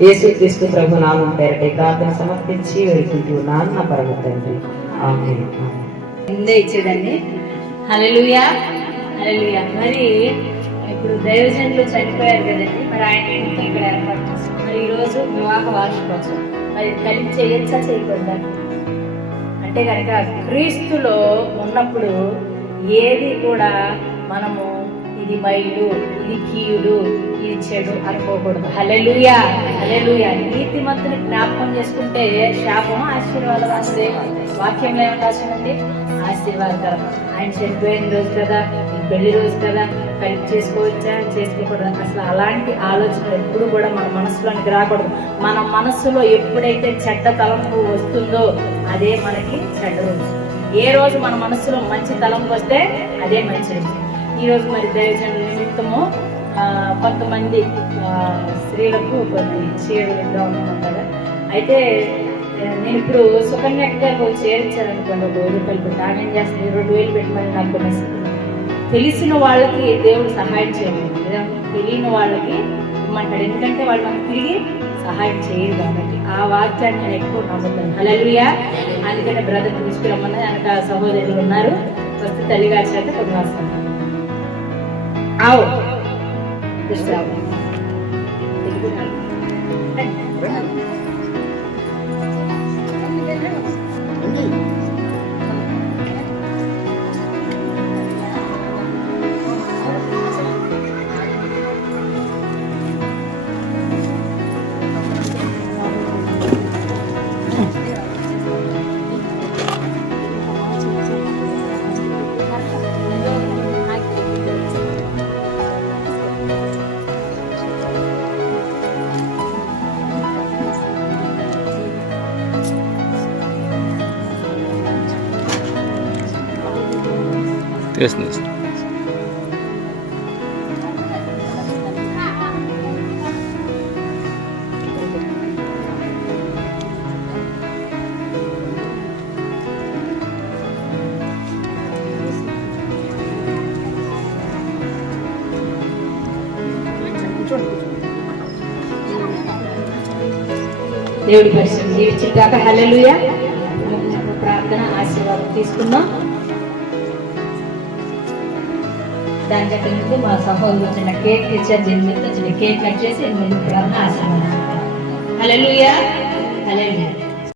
యేసుక్రీస్తు ప్రభు నామం పేరటి ప్రార్థన సమర్పించి వేడుకుంటున్నాను నా పరమ తండ్రి. ఆమేన్. ముందే ఇచ్చేదండి. హల్లెలూయా, హల్లెలూయా. మరి ఇప్పుడు దైవజనులు చనిపోయారు కదండి, మరి ఆయన ఇంటికి ఇక్కడ ఏర్పాటు చేస్తాం. మరి ఈరోజు వివాహ వార్షికోత్సవం, మరి కలిసి చేయొచ్చా చేయకూడదా అంటే కనుక క్రీస్తులో ఉన్నప్పుడు ఏది కూడా మనము ఇది మైలు, ఇది కీయుడు, ఇది చెడు అనుకోకూడదు. హల్లెలూయా, హల్లెలూయా. నీతిమంతుని జ్ఞాపకం చేసుకుంటే శాపం ఆశీర్వాదం వస్తుంది. వాక్యంలో ఏమని రాసిందండి? ఆశీర్వాదకరం. ఆయన చనిపోయిన రోజు కదా, ఈ పెళ్లి రోజు కదా, కలిసి చేసుకోవచ్చా చేసుకోకూడదు. అసలు అలాంటి ఆలోచన ఎప్పుడు కూడా మన మనసులోనికి రాకూడదు. మన మనస్సులో ఎప్పుడైతే చెడ్డ తలంపు వస్తుందో అదే మనకి చెడ్డ రోజు. ఏ రోజు మన మనస్సులో మంచి తలంపు వస్తే అదే మంచిది. ఈరోజు మరి దైవజనుల నిమిత్తము కొంతమంది స్త్రీలకు కొన్ని చీరలుగా ఉన్నాం కదా. అయితే నేను ఇప్పుడు సుకన్య గారు చేర్చారనుకోండి, ఒక 1000 రూపాయలు పెట్టి ఆమె ఏం చేస్తుంది, 2000 పెట్టమని నాకు కొన్ని తెలిసిన వాళ్ళకి దేవుడు సహాయం చేయలేదు, తెలియని వాళ్ళకి ఇమ్మంటాడు. ఎందుకంటే వాళ్ళు మనకు తిరిగి సహాయం చేయరు కాబట్టి. ఆ వాక్యాన్ని నేను ఎక్కువ నమ్ముతాను. హల్లెలూయా. అందుకనే బ్రదర్ తీసుకురమ్మని వెనక సహోదరులు ఉన్నారు, వస్తే తల్లిగారి చేత కొన్ని వస్తున్నాను. ఆవు తెలుస్తుంది. దేవుడి పరిచయం జీవించాక హల్లెలూయా. ప్రార్థన ఆశీర్వాదం తీసుకున్నాం. దాని దగ్గర నుండి మా సహోదరు చిన్న కేక్ తెచ్చారు, చిన్న కేక్ కట్ చేసి ప్రార్థన ఆశీర్వాదం. హల్లెలూయా, హల్లెలూయా.